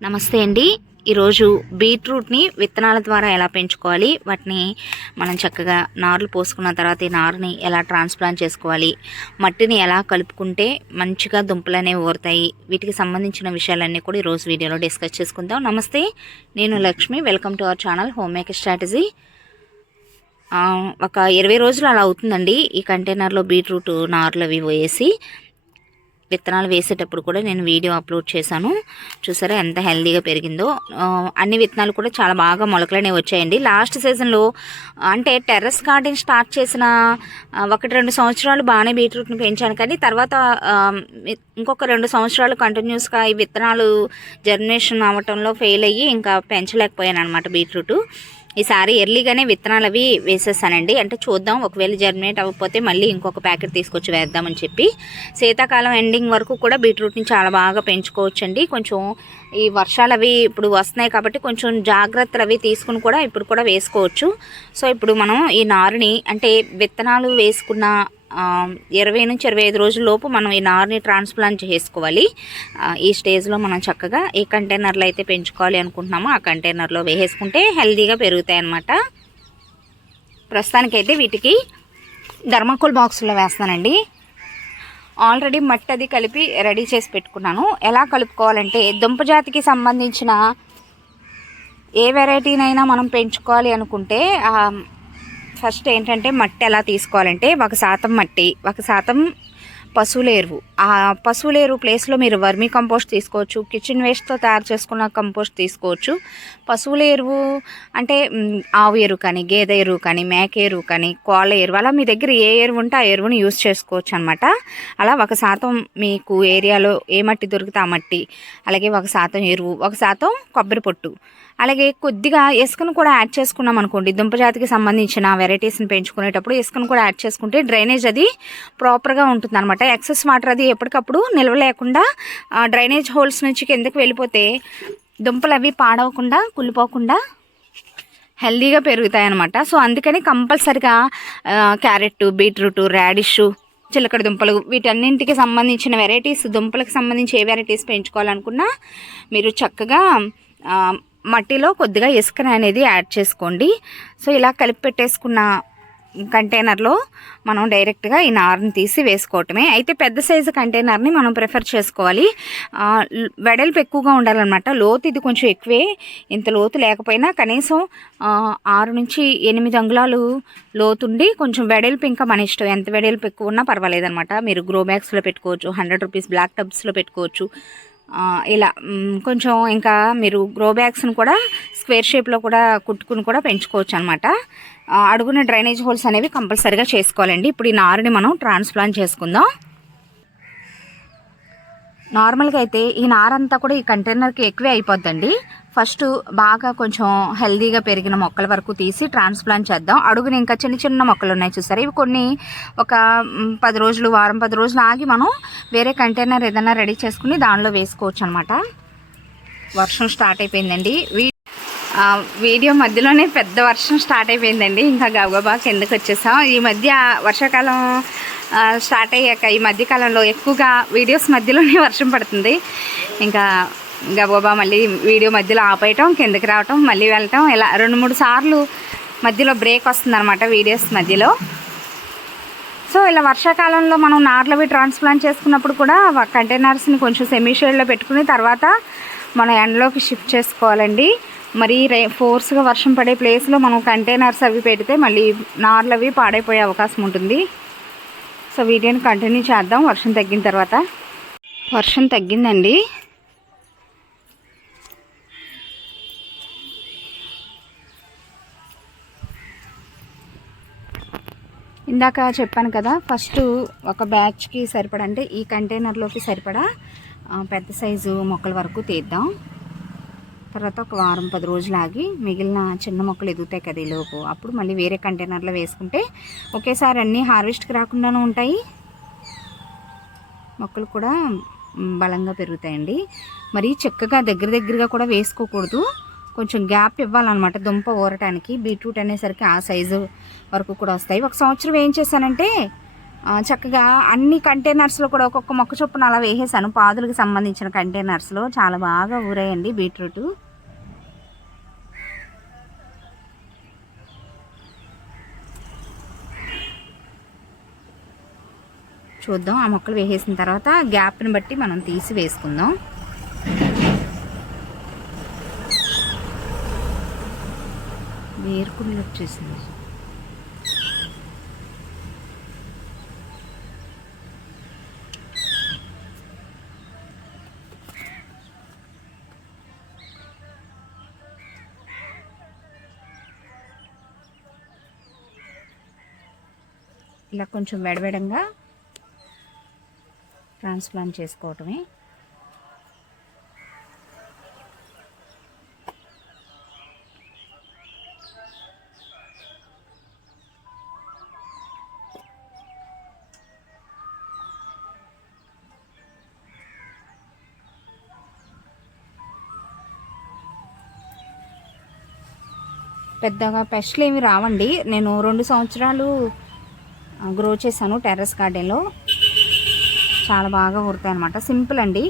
నమస్తే అండి. ఈరోజు బీట్రూట్ని విత్తనాల ద్వారా ఎలా పెంచుకోవాలి, వాటిని మనం చక్కగా నార్లు పోసుకున్న తర్వాత ఈ నారుని ఎలా ట్రాన్స్ప్లాంట్ చేసుకోవాలి, మట్టిని ఎలా కలుపుకుంటే మంచిగా దుంపలు అనేవి ఊరుతాయి, వీటికి సంబంధించిన విషయాలన్నీ కూడా ఈరోజు వీడియోలో డిస్కస్ చేసుకుందాం. నమస్తే, నేను Lakshmi. Welcome to our channel home maker strategy. ఒక 20 రోజులు అలా అవుతుందండి ఈ కంటైనర్లో బీట్రూట్ నార్లు అవి వేసి. విత్తనాలు వేసేటప్పుడు కూడా నేను వీడియో అప్లోడ్ చేశాను, చూసారా ఎంత హెల్దీగా పెరిగిందో. అన్ని విత్తనాలు కూడా చాలా బాగా మొలకలనే వచ్చాయండి. లాస్ట్ సీజన్లో అంటే టెర్రస్ గార్డెన్ స్టార్ట్ చేసిన 1-2 సంవత్సరాలు బాగానే బీట్రూట్ని పెంచాను, కానీ తర్వాత ఇంకొక 2 సంవత్సరాలు కంటిన్యూస్గా ఈ విత్తనాలు జర్మినేషన్ అవ్వటంలో ఫెయిల్ అయ్యి ఇంకా పెంచలేకపోయాను అనమాట బీట్రూట్. ఈసారి ఎర్లీగానే విత్తనాలు అవి వేసేసానండి. అంటే చూద్దాం, ఒకవేళ జర్మినేట్ అవ్వకపోతే మళ్ళీ ఇంకొక ప్యాకెట్ తీసుకొచ్చి వేద్దామని చెప్పి. శీతాకాలం ఎండింగ్ వరకు కూడా బీట్రూట్ని చాలా బాగా పెంచుకోవచ్చండి. కొంచెం ఈ వర్షాలు అవి ఇప్పుడు వస్తున్నాయి కాబట్టి కొంచెం జాగ్రత్తలు అవి తీసుకుని కూడా ఇప్పుడు కూడా వేసుకోవచ్చు. సో ఇప్పుడు మనం ఈ నారుని అంటే విత్తనాలు వేసుకున్న 20 నుంచి 25 రోజుల లోపు మనం ఈ నారుని ట్రాన్స్ప్లాంట్ చేసుకోవాలి. ఈ స్టేజ్లో మనం చక్కగా ఏ కంటైనర్లో అయితే పెంచుకోవాలి అనుకుంటున్నామో ఆ కంటైనర్లో వేసేసుకుంటే హెల్తీగా పెరుగుతాయి అన్నమాట. ప్రస్తుతానికైతే వీటికి థర్మాకోల్ బాక్సుల్లో వేస్తానండి. ఆల్రెడీ మట్టి అది కలిపి రెడీ చేసి పెట్టుకున్నాను. ఎలా కలుపుకోవాలంటే దుంపజాతికి సంబంధించిన ఏ వెరైటీనైనా మనం పెంచుకోవాలి అనుకుంటే ఫస్ట్ ఏంటంటే మట్టి ఎలా తీసుకోవాలంటే 1% మట్టి, 1% పశువుల ఎరువు. ఆ పశువుల ఎరువు ప్లేస్లో మీరు వర్మీ కంపోస్ట్ తీసుకోవచ్చు, కిచెన్ వేస్ట్తో తయారు చేసుకున్న కంపోస్ట్ తీసుకోవచ్చు. పశువుల ఎరువు అంటే ఆవు ఎరువు కానీ, గేదె ఎరువు కానీ, మేక ఎరువు కానీ, కోళ్ళ ఎరువు, అలా మీ దగ్గర ఏ ఎరువు ఉంటే ఆ ఎరువుని యూజ్ చేసుకోవచ్చు అనమాట. అలా 1% మీకు ఏరియాలో ఏ మట్టి దొరికితే ఆ మట్టి, అలాగే 1% ఎరువు, 1% కొబ్బరి పొట్టు, అలాగే కొద్దిగా ఇసుకను కూడా యాడ్ చేసుకున్నాం అనుకోండి. దుంపజాతికి సంబంధించిన వెరైటీస్ని పెంచుకునేటప్పుడు ఇసుకను కూడా యాడ్ చేసుకుంటే డ్రైనేజ్ అది ప్రాపర్గా ఉంటుంది అనమాట. ఎక్సెస్ వాటర్ అది ఎప్పటికప్పుడు నిల్వ లేకుండా డ్రైనేజ్ హోల్స్ నుంచి కిందకి వెళ్ళిపోతే దుంపలు అవి పాడవకుండా కుళ్ళిపోకుండా హెల్దీగా పెరుగుతాయి అనమాట. సో అందుకని కంపల్సరిగా క్యారెట్, బీట్రూట్, రాడిష్, చిలకడ దుంపలు, వీటన్నింటికి సంబంధించిన వెరైటీస్, దుంపలకు సంబంధించి ఏ వెరైటీస్ పెంచుకోవాలనుకున్నా మీరు చక్కగా మట్టిలో కొద్దిగా ఇసుక అనేది యాడ్ చేసుకోండి. సో ఇలా కలిపి పెట్టేసుకున్న కంటైనర్లో మనం డైరెక్ట్గా ఈ నారుని తీసి వేసుకోవటమే. అయితే పెద్ద సైజు కంటైనర్ని మనం ప్రిఫర్ చేసుకోవాలి. వెడల్పు ఎక్కువగా ఉండాలన్నమాట. లోతు ఇది కొంచెం ఎక్కువే, ఇంత లోతు లేకపోయినా కనీసం 6 నుంచి 8 అంగుళాలు లోతుండి కొంచెం వెడల్పు ఇంకా మన ఇష్టం, ఎంత వెడల్పు ఎక్కువ ఉన్నా పర్వాలేదన్నమాట. మీరు గ్రో బ్యాగ్స్లో పెట్టుకోవచ్చు, 100 రూపీస్ బ్లాక్ టబ్స్లో పెట్టుకోవచ్చు. ఇలా కొంచెం ఇంకా మీరు గ్రో బ్యాగ్స్ని కూడా స్క్వేర్ షేప్లో కూడా కుట్టుకుని కూడా పెంచుకోవచ్చు అనమాట. అడుగున డ్రైనేజ్ హోల్స్ అనేవి కంపల్సరీగా చేసుకోవాలండి. ఇప్పుడు ఈ నారుని మనం ట్రాన్స్ప్లాంట్ చేసుకుందాం. నార్మల్గా అయితే ఈ నారంతా కూడా ఈ కంటైనర్కి ఎక్కువే అయిపోద్దండి. ఫస్ట్ బాగా కొంచెం హెల్దీగా పెరిగిన మొక్కల వరకు తీసి ట్రాన్స్ప్లాంట్ చేద్దాం. అడుగున ఇంకా చిన్న చిన్న మొక్కలు ఉన్నాయి చూసారా, ఇవి కొన్ని ఒక 10 రోజులు, వారం 10 రోజులు ఆగి మనం వేరే కంటైనర్ ఏదైనా రెడీ చేసుకుని దానిలో వేసుకోవచ్చు అనమాట. వర్షం స్టార్ట్ అయిపోయిందండి. వీడియో మధ్యలోనే పెద్ద వర్షం స్టార్ట్ అయిపోయిందండి. ఇంకా గబగబా కిందకి వచ్చేసాం. ఈ మధ్య వర్షాకాలం స్టార్ట్ అయ్యాక ఈ మధ్యకాలంలో ఎక్కువగా వీడియోస్ మధ్యలోనే వర్షం పడుతుంది. ఇంకా గబగబా మళ్ళీ వీడియో మధ్యలో ఆపేయటం, కిందకి రావటం, మళ్ళీ వెళ్ళటం, ఇలా 2-3 సార్లు మధ్యలో బ్రేక్ వస్తుందన్నమాట వీడియోస్ మధ్యలో. సో ఇలా వర్షాకాలంలో మనం నార్లవి ట్రాన్స్ప్లాంట్ చేసుకున్నప్పుడు కూడా కంటైనర్స్ని కొంచెం సెమీ షేడ్లో పెట్టుకుని తర్వాత మనం ఎండలోకి షిఫ్ట్ చేసుకోవాలండి. మరి ఫోర్స్గా వర్షం పడే ప్లేస్లో మనం కంటైనర్స్ అవి పెడితే మళ్ళీ నార్లు అవి పాడైపోయే అవకాశం ఉంటుంది. సో వీడియోని కంటిన్యూ చేద్దాం వర్షం తగ్గిన తర్వాత. వర్షం తగ్గిందండి. ఇందాక చెప్పాను కదా, ఫస్ట్ ఒక బ్యాచ్కి సరిపడా అంటే ఈ కంటైనర్లోకి సరిపడా పెద్ద సైజు మొక్కల వరకు తీద్దాం. తర్వాత ఒక వారం 10 రోజులు ఆగి మిగిలిన చిన్న మొక్కలు ఎదుగుతాయి కదా ఈలోపు, అప్పుడు మళ్ళీ వేరే కంటైనర్లో వేసుకుంటే ఒకేసారి అన్నీ హార్వెస్ట్కి రాకుండానే ఉంటాయి, మొక్కలు కూడా బలంగా పెరుగుతాయండి. మరి చక్కగా దగ్గరగా కూడా వేసుకోకూడదు, కొంచెం గ్యాప్ ఇవ్వాలన్నమాట దుంప ఊరటానికి. బీట్రూట్ అనేసరికి ఆ సైజు వరకు కూడా వస్తాయి. 1 సంవత్సరం ఏం చేశానంటే చక్కగా అన్ని కంటైనర్స్లో కూడా ఒక్కొక్క మొక్క చొప్పున అలా వేసేసాను. పాదులకు సంబంధించిన కంటైనర్స్లో చాలా బాగా ఊరాయండి బీట్రూట్. చూద్దాం ఆ మొక్కలు వేసేసిన తర్వాత గ్యాప్ని బట్టి మనం తీసి వేసుకుందాం. వేరుకుళ్ళు వచ్చేసింది. ఇలా కొంచెం వెడవెడంగా ట్రాన్స్ప్లాంట్ చేసుకోవటమే. పెద్దగా పెస్ట్లు ఏమి రావండి. నేను 2 సంవత్సరాలు గ్రో చేశాను టెర్రస్ గార్డెన్లో. చాలా బాగా ఊరుతాయి అన్నమాట. సింపుల్ అండి.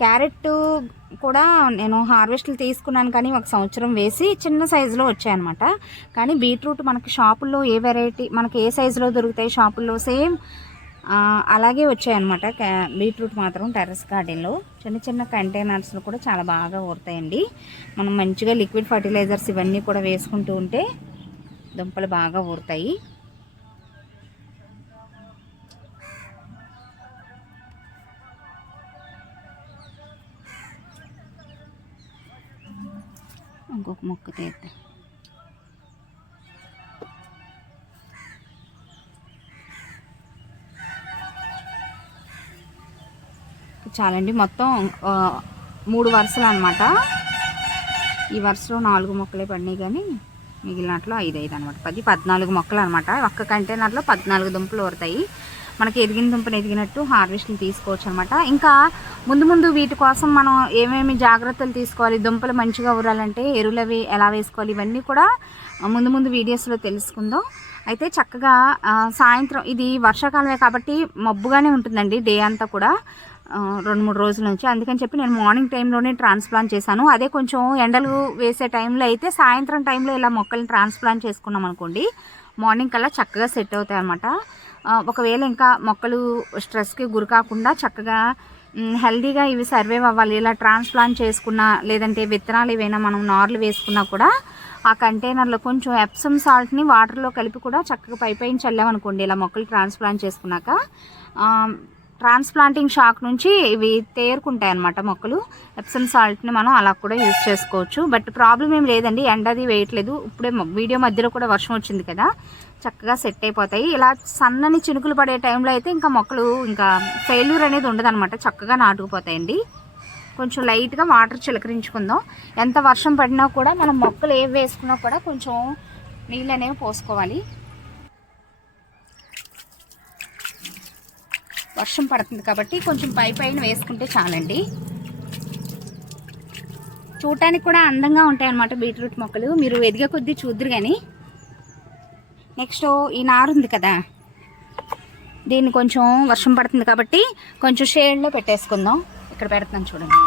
క్యారెట్ కూడా నేను హార్వెస్ట్లు తీసుకున్నాను కానీ 1 సంవత్సరం వేసి చిన్న సైజులో వచ్చాయన్నమాట. కానీ బీట్రూట్ మనకి షాపుల్లో ఏ వెరైటీ మనకి ఏ సైజులో దొరుకుతాయి షాపుల్లో సేమ్ అలాగే వచ్చాయన్నమాట. బీట్రూట్ మాత్రం టెర్రస్ గార్డెన్లో చిన్న చిన్న కంటైనర్స్లో కూడా చాలా బాగా ఊరుతాయండి. మనం మంచిగా లిక్విడ్ ఫర్టిలైజర్స్ ఇవన్నీ కూడా వేసుకుంటూ ఉంటే దుంపలు బాగా ఊరుతాయి. ఇంకొక మొక్క తీద్దాం. చాలండి. మొత్తం 3 వరుసలు అనమాట. ఈ వరుసలో 4 మొక్కలే పడినాయి కానీ మిగిలినట్లో 5 అనమాట. 14 మొక్కలు అనమాట. ఒక్క కంటైనర్లో 14 దుంపలు ఊరుతాయి. మనకి ఎదిగిన దుంపను ఎదిగినట్టు హార్వెస్ట్లు తీసుకోవచ్చు అనమాట. ఇంకా ముందు వీటి కోసం మనం ఏమేమి జాగ్రత్తలు తీసుకోవాలి, దుంపలు మంచిగా ఊరాలంటే ఎరువులు ఎలా వేసుకోవాలి, ఇవన్నీ కూడా ముందు వీడియోస్లో తెలుసుకుందాం. అయితే చక్కగా సాయంత్రం, ఇది వర్షాకాలమే కాబట్టి మబ్బుగానే ఉంటుందండి డే అంతా కూడా 2-3 రోజుల నుంచి. అందుకని చెప్పి నేను మార్నింగ్ టైంలోనే ట్రాన్స్ప్లాంట్ చేశాను. అదే కొంచెం ఎండలు వేసే టైంలో అయితే సాయంత్రం టైంలో ఇలా మొక్కల్ని ట్రాన్స్ప్లాంట్ చేసుకున్నాం అనుకోండి, మార్నింగ్ కల్లా చక్కగా సెట్ అవుతాయి అన్నమాట. ఒకవేళ ఇంకా మొక్కలు స్ట్రెస్కి గురి కాకుండా చక్కగా హెల్దీగా ఇవి సర్వైవ్ అవ్వాలి, ఇలా ట్రాన్స్ప్లాంట్ చేసుకున్నా లేదంటే విత్తనాలు ఏవైనా మనం నార్లు వేసుకున్నా కూడా ఆ కంటైనర్లో కొంచెం ఎప్సమ్ సాల్ట్ని వాటర్లో కలిపి కూడా చక్కగా పైన చల్లామనుకోండి, ఇలా మొక్కలు ట్రాన్స్ప్లాంట్ చేసుకున్నాక ట్రాన్స్ప్లాంటింగ్ షాక్ నుంచి ఇవి తేరుకుంటాయి అన్నమాట మొక్కలు. ఎప్సమ్ సాల్ట్ని మనం అలా కూడా యూజ్ చేసుకోవచ్చు. బట్ ప్రాబ్లం ఏం లేదండి, ఎండది వేయట్లేదు. ఇప్పుడే వీడియో మధ్యలో కూడా వర్షం వచ్చింది కదా, చక్కగా సెట్ అయిపోతాయి. ఇలా సన్నని చినుకులు పడే టైంలో అయితే ఇంకా మొక్కలు ఇంకా ఫెయిల్యూర్ అనేది ఉండదన్నమాట, చక్కగా నాటుకుపోతాయండి. కొంచెం లైట్గా వాటర్ చిలకరించుకుందాం. ఎంత వర్షం పడినా కూడా మనం మొక్కలు ఏవి వేసుకున్నా కూడా కొంచెం నీళ్ళు అనేవి పోసుకోవాలి. వర్షం పడుతుంది కాబట్టి కొంచెం పైన వేసుకుంటే చాలండి. చూడటానికి కూడా అందంగా ఉంటాయి అన్నమాట బీట్రూట్ మొక్కలు. మీరు ఎదిగే కొద్దీ చూద్దరు కానీ. నెక్స్ట్ ఈ నారు ఉంది కదా, దీన్ని కొంచెం వర్షం పడుతుంది కాబట్టి కొంచెం షేడ్లో పెట్టేసుకుందాం. ఇక్కడ పెడుతున్నాను చూడండి.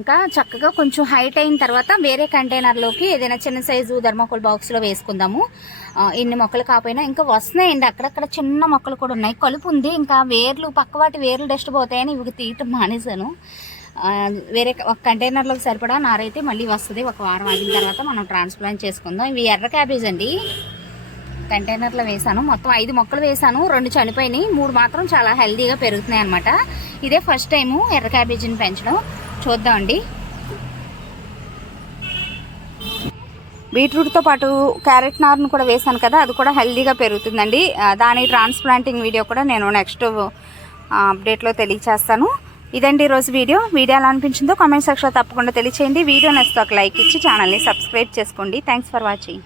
ఇంకా చక్కగా కొంచెం హైట్ అయిన తర్వాత వేరే కంటైనర్లోకి ఏదైనా చిన్న సైజు థర్మాకోల్ బాక్స్లో వేసుకుందాము. ఇన్ని మొక్కలు కాకపోయినా ఇంకా వస్తున్నాయండి, అక్కడక్కడ చిన్న మొక్కలు కూడా ఉన్నాయి. కలుపు ఉంది, ఇంకా వేర్లు పక్కవాటి వేర్లు డస్ట్ పోతాయని ఇవి తీయటం మానేశాను. వేరే ఒక కంటైనర్లోకి సరిపడా నారైతే మళ్ళీ వస్తుంది. 1 వారం ఆగిన తర్వాత మనం ట్రాన్స్ప్లాంట్ చేసుకుందాం. ఇవి ఎర్ర క్యాబేజ్ అండి, కంటైనర్లో వేసాను. మొత్తం 5 మొక్కలు వేసాను, 2 చనిపోయినాయి, 3 మాత్రం చాలా హెల్దీగా పెరుగుతున్నాయి అనమాట. ఇదే ఫస్ట్ టైము ఎర్ర క్యాబేజీని పెంచడం. చూద్దామండి. బీట్రూట్తో పాటు క్యారెట్ నార్ను కూడా వేసాను కదా, అది కూడా హెల్దీగా పెరుగుతుందండి. దాని ట్రాన్స్ప్లాంటింగ్ వీడియో కూడా నేను నెక్స్ట్ అప్డేట్లో తెలియచేస్తాను. ఇదండి ఈరోజు వీడియో ఎలా అనిపించిందో కామెంట్ సెక్షన్లో తప్పకుండా తెలియచేయండి. వీడియో నచ్చితే ఒక లైక్ ఇచ్చి ఛానల్ని సబ్స్క్రైబ్ చేసుకోండి. Thanks for watching.